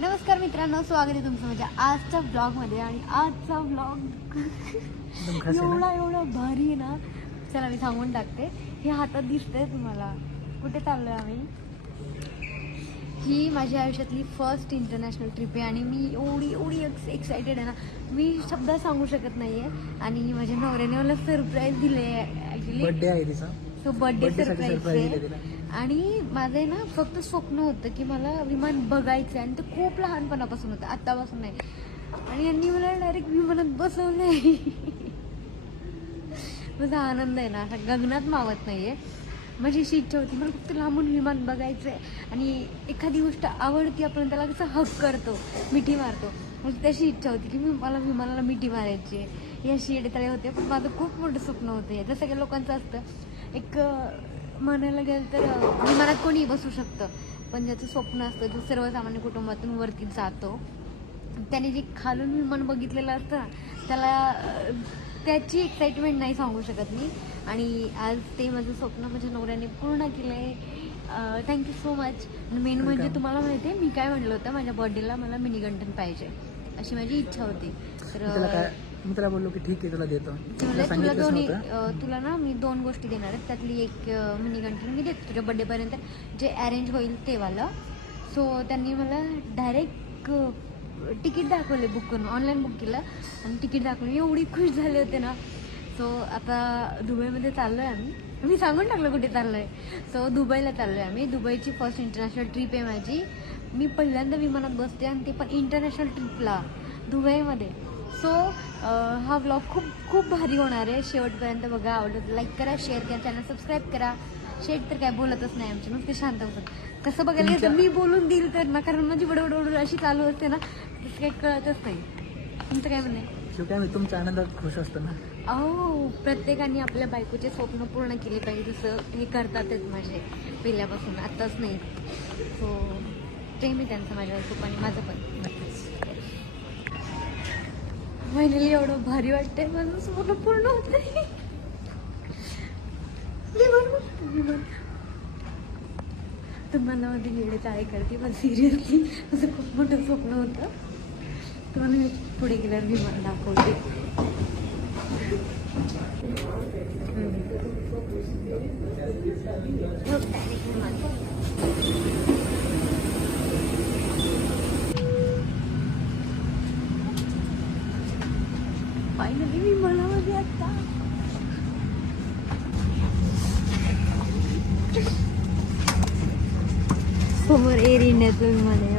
नमस्कार मित्रांनो, स्वागत आहे तुमचं माझ्या आजच्या ब्लॉगमध्ये. आणि आजचा ब्लॉग एवढा भारी आहे ना. चला मी सांगून टाकते. हे हातात दिसतंय तुम्हाला. कुठे चाललोय आम्ही? ही माझ्या आयुष्यातली फर्स्ट इंटरनॅशनल ट्रिप आहे आणि मी एवढी एक्सायटेड आहे ना, मी शब्दात सांगू शकत नाही आहे. आणि माझ्या नवऱ्याने मला सरप्राईज दिले आहे. ॲक्च्युली बर्थडे आहे तिचा. तो बर्थडे सरप्राईज आहे. आणि माझं आहे ना फक्त स्वप्न होतं की मला विमान बघायचं आहे. आणि ते खूप लहानपणापासून होतं, आत्तापासून नाही. आणि यांनी मला डायरेक्ट विमानात बसवलं आहे. माझा आनंद आहे ना असा गगनात मावत नाही आहे. माझी अशी इच्छा होती, मला फक्त लांबून विमान बघायचं आहे. आणि एखादी गोष्ट आवडती आपण त्याला कसं हक करतो, मिठी मारतो, म्हणजे तशी इच्छा होती की मला विमानाला मिठी मारायची आहे. अशी येडेतळे होते. पण माझं खूप मोठं स्वप्न होतं हे. जसं सगळ्या लोकांचं असतं, एक म्हणायला गेलं तर विमानात कोणीही बसू शकतं, पण ज्याचं स्वप्न असतं जो सर्वसामान्य कुटुंबातून वरती जातो, त्याने जे खालून विमान बघितलेलं असतं त्याला त्याची एक्साइटमेंट नाही सांगू शकत मी. आणि आज ते माझं स्वप्न माझ्या नवऱ्याने पूर्ण केलं आहे. Thank you so much. मेन म्हणजे तुम्हाला माहिती आहे मी काय म्हणलं होतं, माझ्या बर्थडेला मला मिनी गंटन पाहिजे अशी माझी इच्छा होती. तर मी त्याला बोललो की ठीक आहे तुला देतो. तुला दोन्ही तुला ना मी 2 गोष्टी देणार आहेत. त्यातली एक मिनी गंटन मी देतो तुझ्या बड्डेपर्यंत, जे अरेंज होईल ते वालं. सो त्यांनी मला डायरेक्ट तिकीट दाखवले, बुक करून ऑनलाईन बुक केलं आणि तिकीट दाखवलं. एवढी खुश झाले होते ना. सो आता दुबईमध्ये चाललो आहे आम्ही. मी सांगून टाकलं कुठे चाललो आहे. सो दुबईला चाललो आहे आम्ही. दुबईची फर्स्ट इंटरनॅशनल ट्रिप आहे माझी. मी पहिल्यांदा विमानात बसते आणि ते पण इंटरनॅशनल ट्रिपला दुबईमध्ये. सो हा व्लॉग खूप भारी होणार आहे. शेवटपर्यंत बघा. आवडलं लाईक करा, शेअर करा, चॅनल सबस्क्राईब करा. शेट तर काय बोलतच नाही आमची, मग ते शांत होतं. कसं बघायला गेलं मी बोलून देईल तर ना, कारण माझी बडबड अशी चालू असते ना, तसं काही कळतच नाही. तुमचं काय म्हणणं आहे? काय मी तुमच्या आनंदात खुश असतो ना. अहो, प्रत्येकाने आपल्या बायकोचे स्वप्न पूर्ण केले पाहिजे, जसं हे करतातच माझे पहिल्यापासून, आत्ताच नाही. सो प्रेम आहे त्यांचं माझ्यावर खूप आणि माझं पण. फायनली एवढं भारी वाटतंय, माझं स्वप्न पूर्ण होतंय. तुम्हाला मध्ये वेळे चाळे करते, पण सिरियसली माझं खूप मोठं स्वप्न होतं. तुम्हाला मी पुढे गेल्यावर विमान दाखवते. फायनली विमानामध्ये आता समोर एअर इंडियाचं विमान आहे.